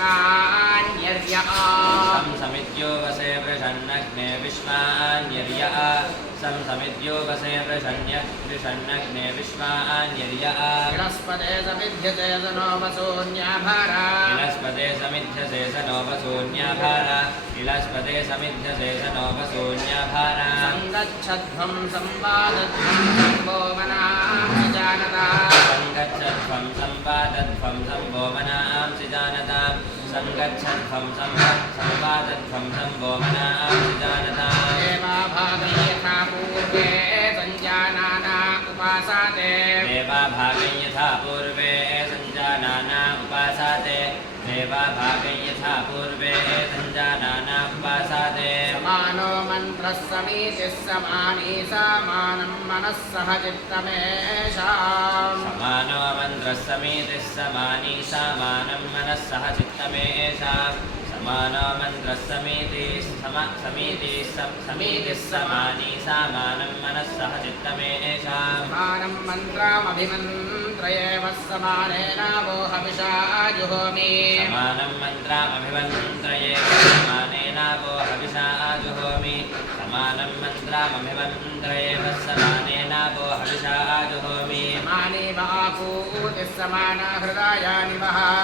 विश्वान्यर्य सं समिद्यो वसे वृषन्नग्ने विश्वान्यर्य सं समिद्यो वसे वृषण्य वृषन्नग्ने विश्वान्यर्य बृहस्पते समिध्यते स नो वसून्याभारा इलस्पते समिध्यसे स नोपशून्याभार इलस्पते समिध्यसे स नोपशून्याभार सङ्गच्छध्वं सम्पादध्वं सम्भोवनां जानतां सङ्गच्छध्वं सम्पादध्वं सम्भोमनांसि जानताम् देवाभागं यथा पूर्वे सञ्जानाना उपासाते देवाभागं यथा पूर्वे सञ्जानाना उपासाते देवाभागं यथा पूर्वे सञ्जानाना उपासाते समानो मन्त्रः समीतिः समानी समानं मनः सह चित्तमेषाम् समानो मन्त्रः समीतिः समानी समानं मनः सह चित्तमेषां समानो मन्त्रः समीतिः सम समीतिः सम समीतिः समानी समानं मनः सह चित्तमेषां समानं मन्त्रामभिमन्त्रयेव समानेन वो हविषा जुहोमि समानं मन्त्रामभिमन्त्रये समानेनावो हविषा जुहोमि समानं मन्त्रामभिमन्त्रयेव समानेनावो हविषा जुहोमि समानि वाकूतिः समाना हृदयानि वः